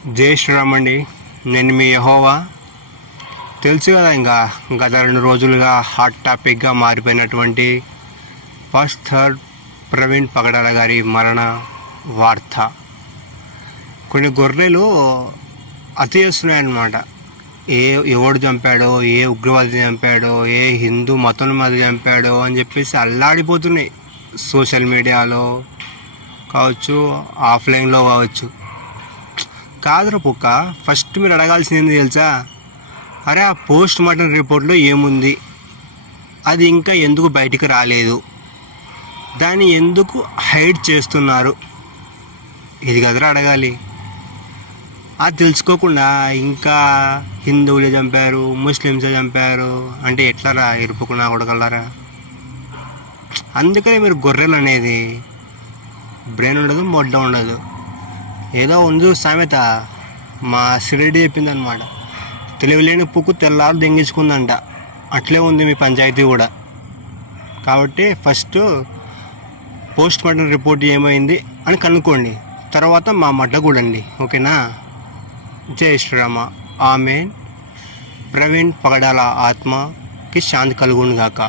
జై శ్రీరామ్ అండి. నేను మీ యెహోవా. తెలుసు కదా, ఇంకా గత 2 రోజులుగా హాట్ టాపిక్గా మారిపోయినటువంటి పాస్టర్ ప్రవీణ్ పగడాల గారి మరణ వార్త. కొన్ని గొర్రెలు అతి చేస్తున్నాయన్నమాట. ఎవడు చంపాడో, ఏ ఉగ్రవాది చంపాడో, ఏ హిందూ మతం మీద చంపాడో అని చెప్పేసి అల్లాడిపోతున్నాయి. సోషల్ మీడియాలో కావచ్చు, ఆఫ్లైన్లో కావచ్చు. కాదురా పుక్క, ఫస్ట్ మీరు అడగాల్సింది తెలుసా? అరే, ఆ పోస్ట్ మార్టం రిపోర్ట్లో ఏముంది? అది ఇంకా ఎందుకు బయటికి రాలేదు? దాన్ని ఎందుకు హైడ్ చేస్తున్నారు? ఇది కదరా అడగాలి. అది తెలుసుకోకుండా ఇంకా హిందువులే చంపారు, ముస్లిమ్సే చంపారు అంటే ఎట్లారా? ఇరుపుకున్నా కొడగలరా? అందుకనే మీరు గొర్రెలు అనేది బ్రెయిన్ ఉండదు, మొడ్డ ఉండదు. ఏదో ఉంది సామెత, మా సిరెడ్డి చెప్పింది అనమాట. తెలివిలేని పుక్కు తెల్లారు దెంగించుకుందంట. అట్లే ఉంది మీ పంచాయతీ కూడా. కాబట్టి ఫస్ట్ పోస్ట్ మార్టం రిపోర్ట్ ఏమైంది అని కనుక్కోండి, తర్వాత మా మడ్డ కూడండి. ఓకేనా? జై శ్రీరామ. ఆమెన్. ప్రవీణ్ పగడాల ఆత్మకి శాంతి కలుగును గాక.